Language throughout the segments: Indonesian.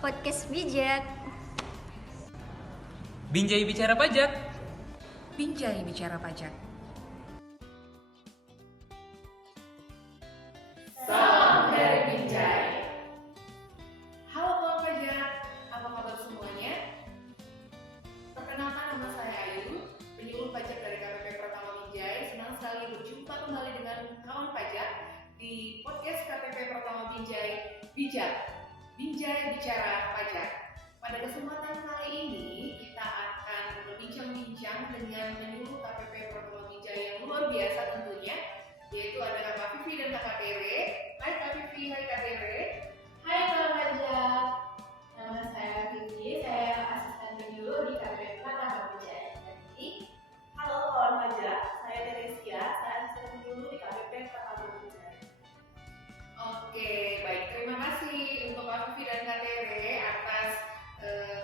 podcast bijak. Binjai Bicara Pajak. Binjai Bicara Pajak. Salam dari Binjai. Halo kawan pajak, apa kabar semuanya? Perkenalkan, nama saya Ayu, penyuluh pajak dari KPP Pratama Binjai. Senang sekali berjumpa kembali dengan kawan pajak di podcast KPP Pratama Binjai Bijak, Binjai Bicara Pajak. Pada kesempatan kali ini kita akan berbincang-bincang dengan penyuluh KPP Pratama Binjai yang luar biasa tentunya, yaitu ada Kak Vivi dan Kak Tere. Hai Kak Vivi, hai Kak Tere. Hai kawan pajak, nama saya Vivi, saya asisten penyuluh di KPP Pratama Binjai. Jadi, halo kawan pajak, saya Teresia, saya asisten penyuluh di KPP Pratama Binjai. Oke, baik, terima kasih untuk Kak Vivi dan Kak Tere atas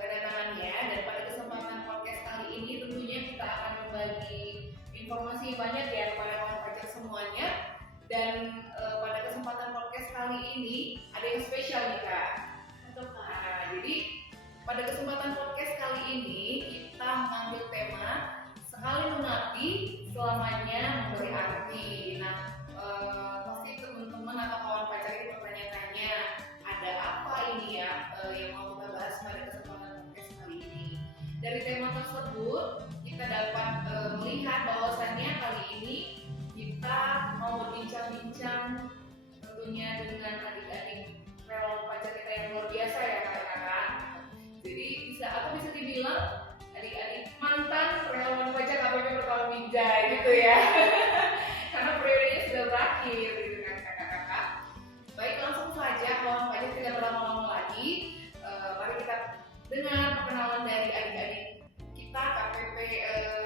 kedatangannya. Dan pada kesempatan podcast kali ini tentunya kita akan berbagi informasi banyak ya kepada kawan pajak semuanya. Dan pada kesempatan podcast kali ini ada yang spesial nih Kak. Nah, jadi pada kesempatan podcast kali ini kita mengambil tema sekali mengabdi selamanya memberi arti. Nah, pasti teman-teman atau kawan pajak ini bertanya-tanya, ada apa ini ya yang mau kita bahas pada kesempatan podcast kali ini. Dari tema tersebut kita dapat melihat bahwasannya kali ini kita mau berbincang-bincang tentunya dengan adik-adik relawan pajak kita yang luar biasa ya kakak-kakak. Jadi bisa dibilang adik-adik mantan relawan pajak KPP Pratama Binjai gitu ya. Karena periodenya sudah berakhir gitu kan kakak-kakak. Baik, langsung saja kawan pajak tidak berlama-lama lagi. Mari kita dengar perkenalan dari adik-adik kita KPP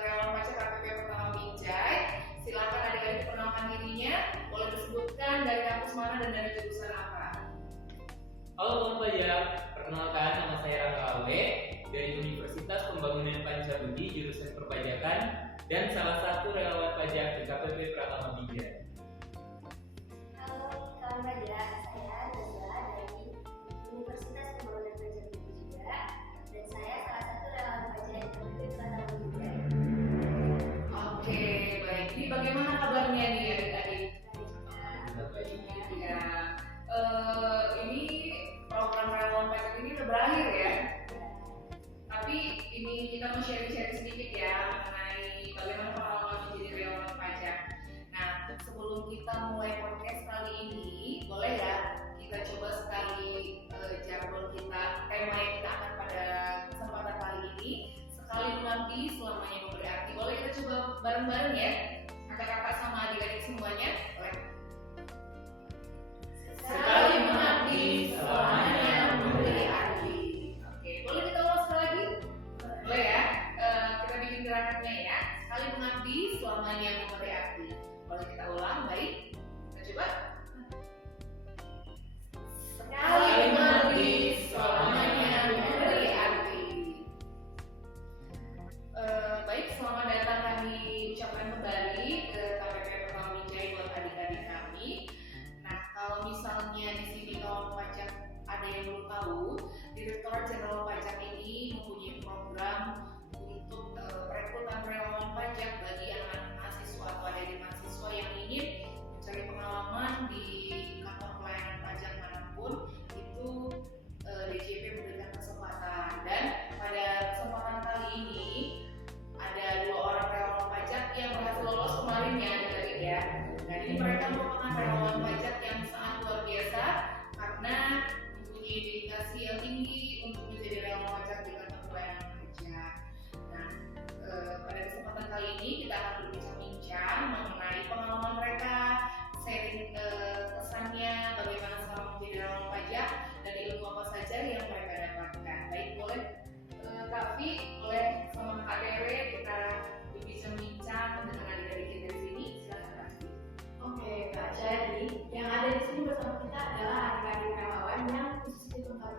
relawan pajak KPP Pratama Binjai. Silakan adik-adik perkenalkan dirinya, boleh disebutkan dari kampus mana dan dari jurusan apa. Halo kawan pajak, perkenalkan nama saya Rangga Awe dari Universitas Pembangunan Pancabudi jurusan Perpajakan dan salah satu relawan pajak di KPP Pratama Binjai. Halo kawan pajak, saya Nazla dari Universitas Pembangunan Pancabudi juga, dan saya salah satu relawan pajak di KPP Pratama Binjai. Oke, baik. Ini bagaimana kabarnya nih adik-adik? Ya, ini program relawan pajak ini udah berakhir ya. Tapi ini kita mau sharing-sharing sedikit ya mengenai bagaimana pengalaman menjadi relawan pajak. Nah, sebelum kita mulai podcast kali ini, boleh ya kita coba sekali jargon kita, tema yang kita akan pada kesempatan kali ini, sekali mengabdi selamanya memberi arti. Boleh kita coba bareng-bareng ya, kakak-kakak sama adik-adik semuanya, boleh? Sekali mengabdi selamanya memberi arti. Oke, boleh kita ulang sekali lagi? Boleh ya? Kita bikin gerakannya ya. Sekali mengabdi selamanya memberi arti. Boleh kita ulang, baik? Kita coba. Sekali mengabdi selamanya memberi arti. Baik, selamat datang kami ucapkan kembali ke KPP Pratama Binjai buat adik-adik kami. Nah, kalau misalnya di sini kawan pajak ada yang belum tahu, Direktorat Jenderal Pajak ini mempunyai program untuk perekrutan relawan pajak bagi anak-anak mahasiswa atau adik-adik mahasiswa yang ingin mencari pengalaman di kantor pelayanan pajak manapun. Itu DJP memberikan kesempatan, dan pada kesempatan kali ini ada 2 orang relawan pajak yang berhasil lolos kemarin ya adik-adik ya. Dan ini mereka merupakan relawan pajak yang sangat luar biasa karena mempunyai dedikasi yang tinggi untuk menjadi relawan pajak di kantor pelayanan pajak. Nah, pada kesempatan kali ini kita akan berbincang-bincang mengenai pengalaman mereka, sharing kesannya bagaimana selama menjadi relawan pajak dan ilmu apa saja yang mereka dapatkan. Baik, boleh Kak Vi, boleh sama Kak Tere kita berbincang-bincang dengan adik-adik kita di sini. Silakan Kak Vi. Oke Kak, jadi yang ada di sini bersama kita adalah adik-adik relawan yang khusus ditempatkan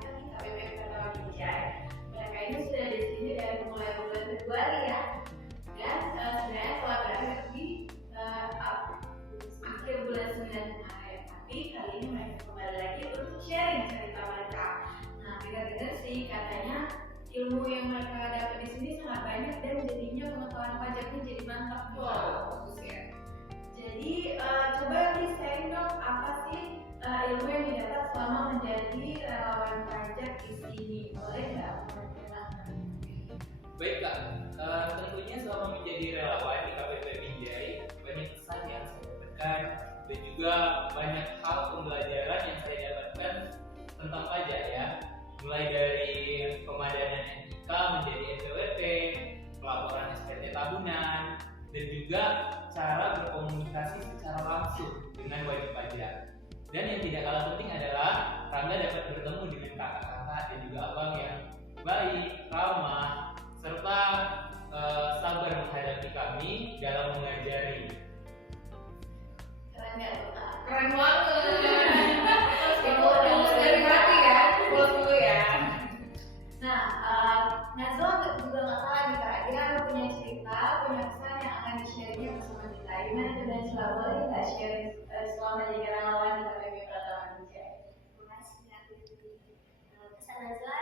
relawan pajak di sini, boleh nggak? Baik Kak, tentunya selama menjadi relawan di KPP Binjai banyak kesan yang saya dapatkan dan juga banyak hal pembelajaran yang saya dapatkan tentang pajak ya, mulai dari pemadanan NIK menjadi NPWP, pelaporan SPT tahunan, dan juga cara berkomunikasi secara langsung dengan wajib pajak. Dan yang tidak kalah penting adalah Rangga dapat bertemu dengan kakak-kakak dan juga abang yang baik, ramah, serta sabar menghadapi kami dalam mengajari. Keren nggak tuh Kak? Keren banget. Itu tulus dari hati ya, tulus dulu ya. Nah, Nazwa juga nggak salah nih Kak, dia punya cerita, punya pesan yang akan di-share-nya bersama kita. Gimana tuh Nazwa, boleh nggak share selama jadi relawan di KPP Pratama Binjai? Terima kasih Kak Vivi. Pesan Nazwa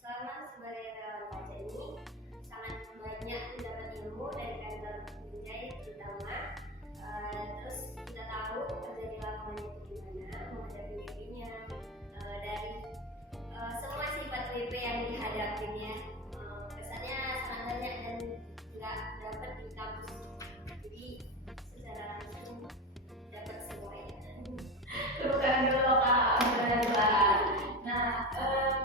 selama sebagai relawan pajak ini sangat banyak mendapat ilmu dari kantor Binjai terutama. Terus kita tahu kerja di lapangan itu gimana, menghadapi WP-nya, dari semua sifat WP yang dihadapinya. Kesannya sangat banyak dan nggak dapat di kampus. Jadi secara langsung dapat semuanya. Tepuk tangan dulu Kak, Nazwa. Nah,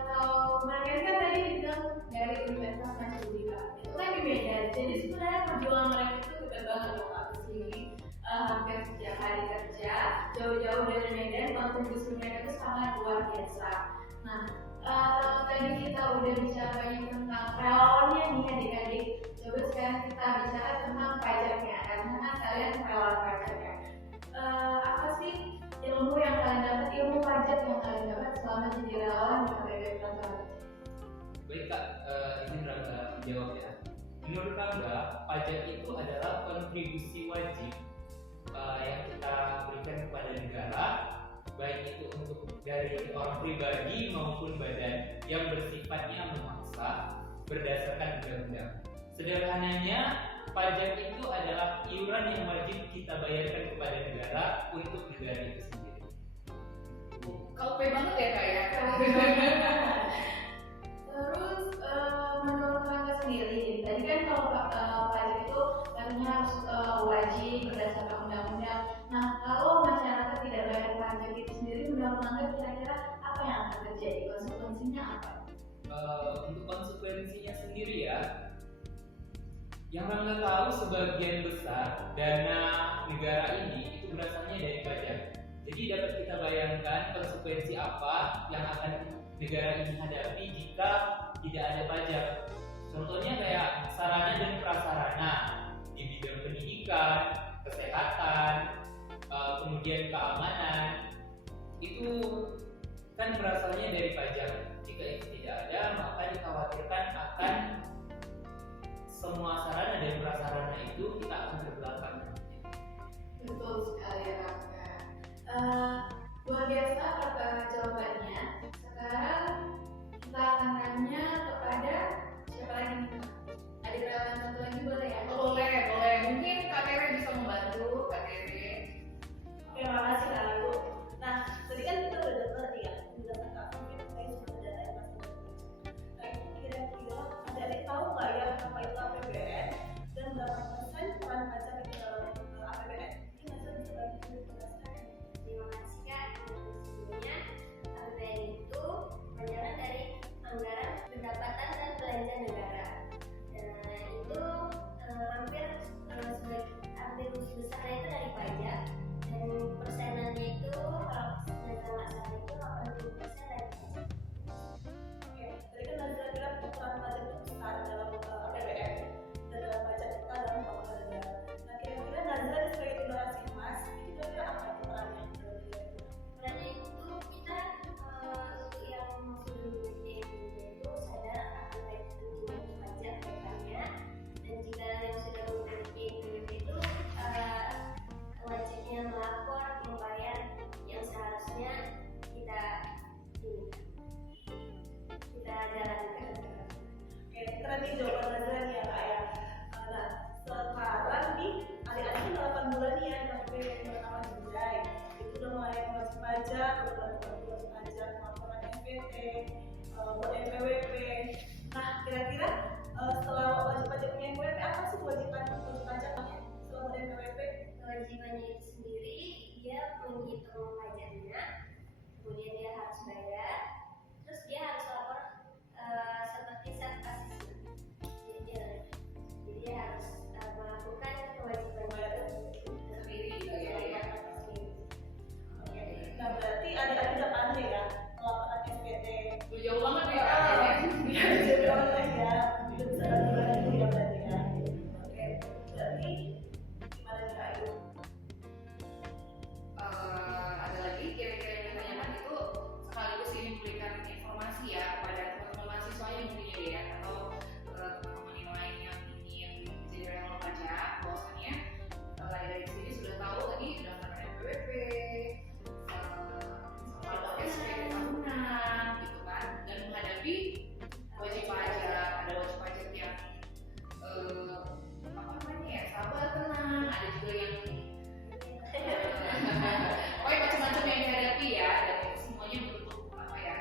kalau Marian kan tadi bilang dari Universitas Mancuni Kak, itu kan di Medan. Jadi sebenarnya perjuangan mereka itu dekat banget loh Kak ke sini. Hampir setiap hari kerja, jauh-jauh dari Medan, kontribusi mereka itu sangat luar biasa. Nah, tadi kita udah bicara banyak tentang relawannya nih adik-adik. Coba sekarang kita bicara tentang pajaknya, karena kan kalian relawan pajak ya. Apa sih ilmu yang kalian dapat, ilmu pajak yang kalian dapat selama jadi relawan di KPP Pratama? Baik Kak, izin Rangga menjawab ya. Menurut Rangga, pajak itu adalah kontribusi wajib yang kita berikan kepada negara, baik itu untuk dari orang pribadi maupun badan yang bersifatnya memaksa berdasarkan undang-undang. Sederhananya, pajak itu adalah iuran yang wajib kita bayarkan kepada negara untuk negara itu sendiri. KUP banget ya Kak ya. Terus menurut Rangga sendiri, tadi kan kalau pajak itu katanya harus wajib berdasarkan undang-undang. Nah, kalau masyarakat tidak bayar pajak itu sendiri, menurut Rangga kira-kira apa yang akan terjadi? Konsekuensinya apa? Untuk konsekuensinya sendiri ya, yang Rangga tahu sebagian besar dana negara ini itu berasalnya dari pajak. Jadi dapat kita bayangkan konsekuensi apa yang akan negara ini hadapi jika tidak ada pajak. Contohnya kayak sarana dan prasarana di bidang pendidikan, kesehatan, kemudian keamanan, itu kan berasalnya dari pajak. Jika itu tidak ada, maka dikhawatirkan akan semua sarana dan prasarana itu kita akan terbelakang. Betul sekali Rangga. Luar biasa jawabannya. Sekarang kita akan tanya kepada siapa lagi nih? Ada relawan satu lagi boleh ya? Boleh. Mungkin Kak Tere bisa membantu Kak Tere. Oke, makasih Kak Ibu. Nah, tadi kan kita udah dapat ya berdasarkan mungkin terkait sama data yang masih ada. Nah, kira-kira ada yang tahu nggak ya apa itu APBN dan berapa persen peran pajak di dalam APBN? Ini Nazwa bisa bantu menjelaskan. Terima kasih Kak. Sebelumnya APBN buat NPWP. Nah, kira-kira setelah wajib pajak punya NPWP, apa sih kewajiban pajaknya setelah buat NPWP? Kewajibannya itu sendiri, dia menghitung pajaknya, kemudian dia harus bayar, terus dia harus lapor seperti self assessment. Jadi dia harus melakukan kewajiban itu Sendiri gitu ya. Nah, berarti adik-adik udah pandai ya melaporkan SPT. Udah jauh banget ya. Biar jadi online ya, udah bisa laporan dulu ya berarti ya. Oke, berarti gimana nih Kak Ayu? Ada lagi kira-kira yang ditanyakan itu sekaligus ini memberikan informasi ya kepada teman-teman mahasiswa yang punya ya atau teman-teman yang lain yang ingin jadi relawan pajak, bahwasannya dari sini sudah tahu tadi daftar NPWP, soal SPT tahunan gitu kan, dan menghadapi wajib pajak, ada wajib pajak yang apa namanya ya, sabar, tenang, ada juga yang pokoknya macam-macam yang dihadapi ya, dan itu semuanya bentuk apa ya,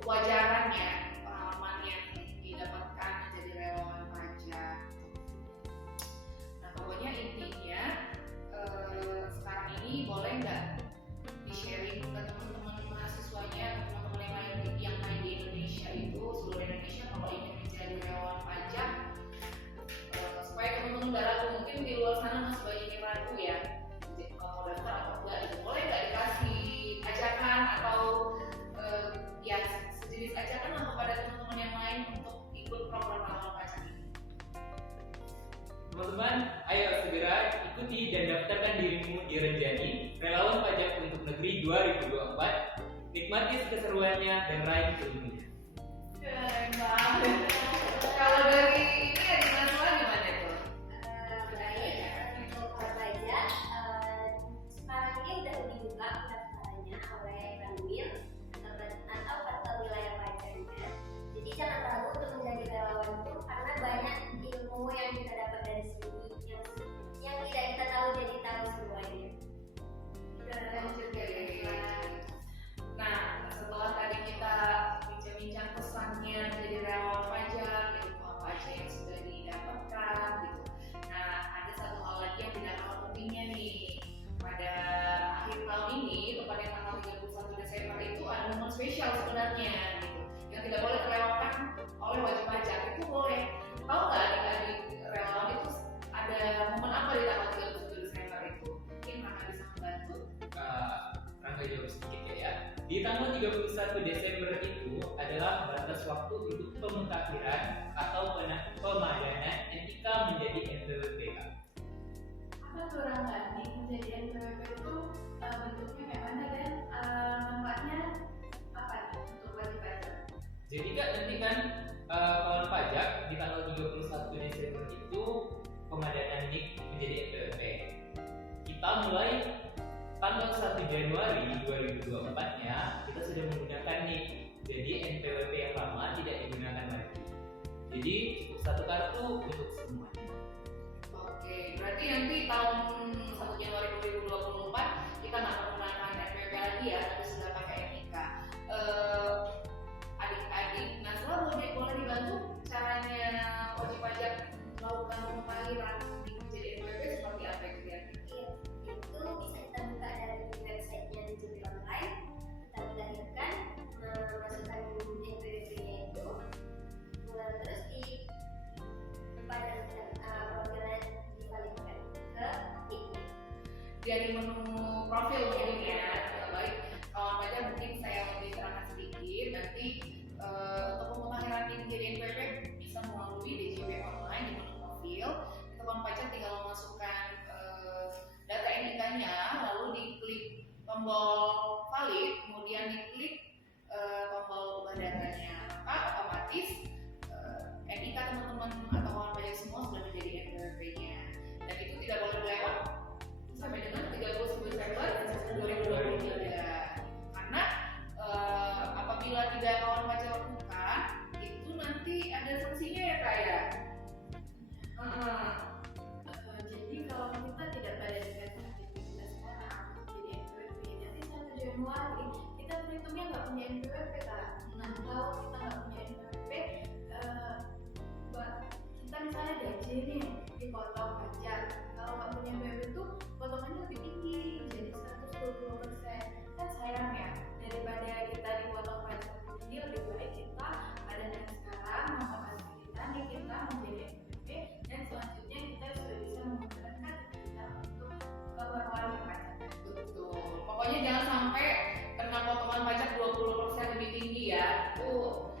kewajarannya, pengalaman yang didapatkan menjadi relawan pajak. Nah pokoknya intinya sekarang ini boleh nggak di-sharing ke teman-teman mahasiswanya, teman-teman yang lain yang main di Indonesia itu, seluruh Indonesia kalau ingin menjadi relawan pajak, supaya teman-teman nggak ragu, mungkin di luar sana masih banyak yang ragu ya, jadi kalau mau daftar atau enggak, gitu. Boleh nggak dikasih ajakan atau ya sejenis ajakan lah kepada teman-teman yang lain untuk ikut program relawan pajak ini. Teman-teman, ayo segera ikuti dan daftarkan dirimu di Renjani Relawan Pajak untuk Negeri 2024. Nikmati keseruannya dan raih ilmunya. Keren banget. Kalau dari ini ya di Naswa gimana tuh? Baik, untuk pajak sekarang ini udah dibuka pendaftarannya oleh Banwil atau kantor wilayah pajaknya. Jadi jangan ragu untuk menjadi relawan itu karena banyak ilmu yang kita dapat dari sini yang tidak kita tahu jadi tahu semuanya. Lanjut ya. Nah, setelah tadi kita bincang-bincang pesannya jadi relawan pajak, ilmu apa aja yang sudah didapatkan gitu. Nah, ada satu hal lagi yang tidak kalah pentingnya nih. Pada akhir tahun ini, tepatnya tanggal 31 Desember itu ada momen spesial sebenarnya gitu, yang tidak boleh terlewatkan oleh wajib pajak. Itu boleh. Tahu nggak adik-adik relawan itu ada momen apa di tanggal 31 Desember itu? Mungkin Rangga bisa membantu. Rangga jawab sedikit ya. Di tanggal 31 Desember itu adalah batas waktu untuk pemutakhiran atau pemadanan NIK menjadi NPWP. Apa tuh Rangga? Nih menjadi NPWP itu bentuknya kayak mana dan manfaatnya apa nih untuk wajib pajak? Jadi Kak, nanti kan kawan pajak di tanggal 31 Desember itu pemadanan NIK menjadi NPWP. Kita mulai tanggal 1 Januari 2024-nya kita sudah menggunakan NIK. Jadi NPWP yang lama tidak digunakan lagi. Jadi cukup satu kartu untuk semuanya. Oke, berarti nanti tahun 1 Januari 2024 kita nggak menggunakan NPWP lagi ya, tapi sudah pakai NIK. Adik-adik, nah boleh dibantu caranya wajib pajak melakukan pemutakhiran menjadi NPWP seperti apa itu ya? Itu bisa kita buka dari websitenya Digit Online. Kita mendaftarkan, memasukkan NPWP-nya itu, terus pada program divalidkan ke NIK. Dari menu profil mungkin ya. Baik, kawan pajak mungkin saya lebih terangkan sedikit. Nanti untuk pemutakhiran menjadi NPWP bisa melalui DJP online di menu profil. Itu kawan pajak tinggal memasukkan data NIK-nya, lalu diklik tombol valid, kemudian diklik tombol ubah datanya, maka otomatis NIK teman-teman atau kawan pajak semua sudah menjadi NPWP-nya, dan itu tidak boleh lewat sampai dengan 31 Desember 2023. Karena apabila tidak kawan pajak lakukan, itu nanti ada sanksinya ya Kak ya. Jadi kalau kita tidak pada dengan aktivitas sekarang jadi NPWP nanti 1 Januari kita beri untungnya nggak punya NPWP Kak. Nah kalau kita nggak punya NPWP, kita misalnya gaji nih dipotong pajak. Kalau nggak punya NPWP itu potongannya lebih tinggi, jadi 120%. Kan sayang ya, daripada kita dipotong pajak tinggi, lebih baik kita ada dari sekarang memperhatikan kita nih kita menjadi NPWP, dan selanjutnya kita sudah bisa menggunakan kita untuk keperluan pajak. Betul. Pokoknya jangan sampai kena potongan pajak 20% lebih tinggi ya.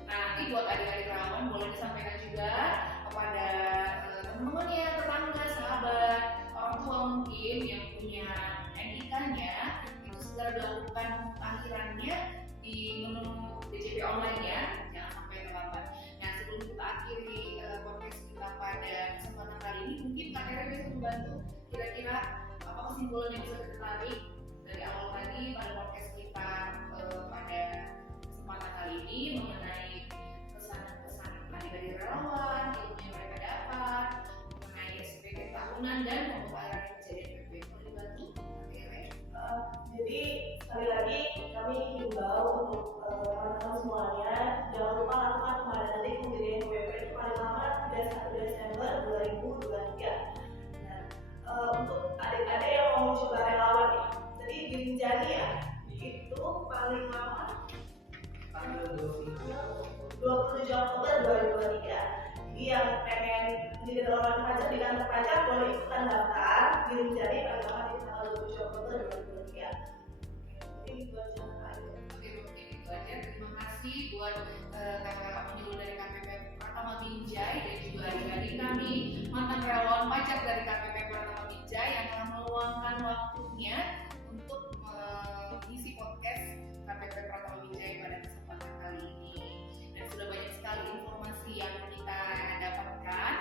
Nanti buat adik-adik relawan boleh disampaikan juga kepada teman-temannya, tetangga, sahabat, orang tua mungkin yang punya NIK-nya itu segera dilakukan pengakhirannya di menu DJP online ya, jangan sampai terlambat. Nah sebelum kita akhiri podcast kita pada kesempatan kali ini, mungkin Kak Tere bisa membantu kira-kira apa kesimpulan yang bisa kita tarik dari awal tadi pada podcast kita pada kesempatan kali ini mengenai kesan-kesan dari relawan, ilmu yang mereka dapat, mengenai SPP tahunan dan pembayaran kejadian PP. Boleh dibantu, Kak Tere? Jadi sekali lagi kami himbau untuk teman-teman semuanya, jangan lupa lakukan kemarin nanti kejadian PP itu paling lama 31 Desember 2023. Nah, untuk adik-adik yang mau coba relawan ya, jadi di Rinjani ya, itu paling lama Tanggal 27 Oktober 2023. Jadi yang pengen menjadi relawan pajak di kantor pajak boleh ikutan daftar di Rinjani paling lama di tanggal 27 Oktober 2023. Jadi itu aja. Oke, mungkin itu aja. Terima kasih buat kakak penyuluh dari KPP Pratama Binjai dan juga adik-adik kami mantan relawan pajak dari KPP Pratama Binjai yang telah meluangkan waktunya untuk mengisi podcast KPP Pratama Binjai pada kesempatan kali ini. Dan sudah banyak sekali informasi yang kita dapatkan,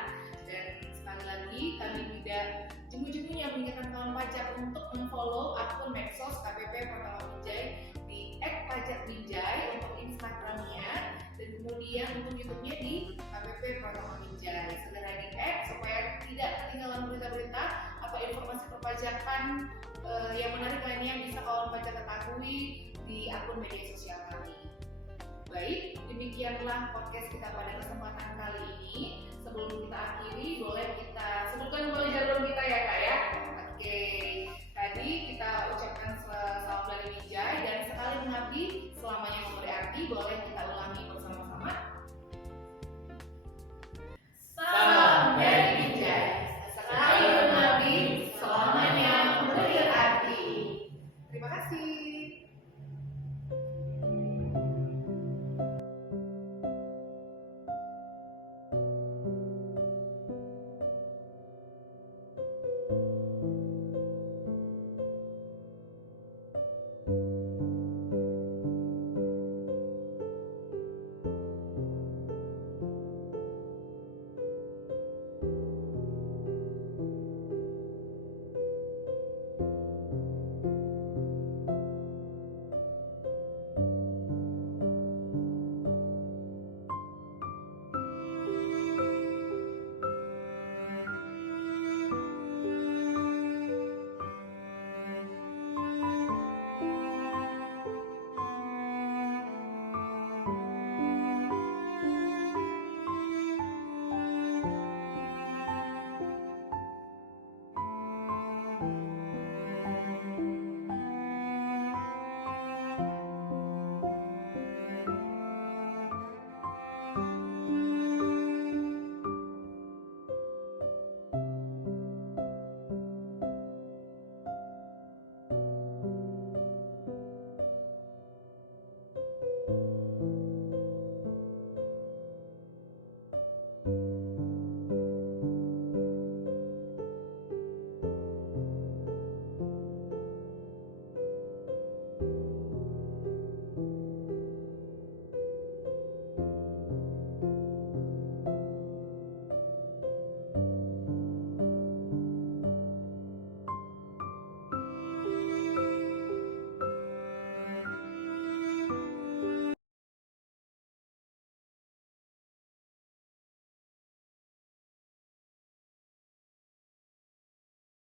dan sekali lagi kami tidak jemu-jemunya mengingatkan kawan pajak untuk memfollow akun medsos KPP Pratama Binjai di @pajakbinjai untuk Instagramnya, dan kemudian untuk YouTube-nya di KPP Pratama Binjai. Segera di-add supaya tidak ketinggalan berita-berita atau informasi perpajakan yang menarik lainnya yang bisa kawan pajak ketahui di akun media sosial kami. Baik, demikianlah podcast kita pada kesempatan kali ini. Sebelum kita akhiri, boleh kita sebutkan dulu jargon kita ya Kak ya. Oke,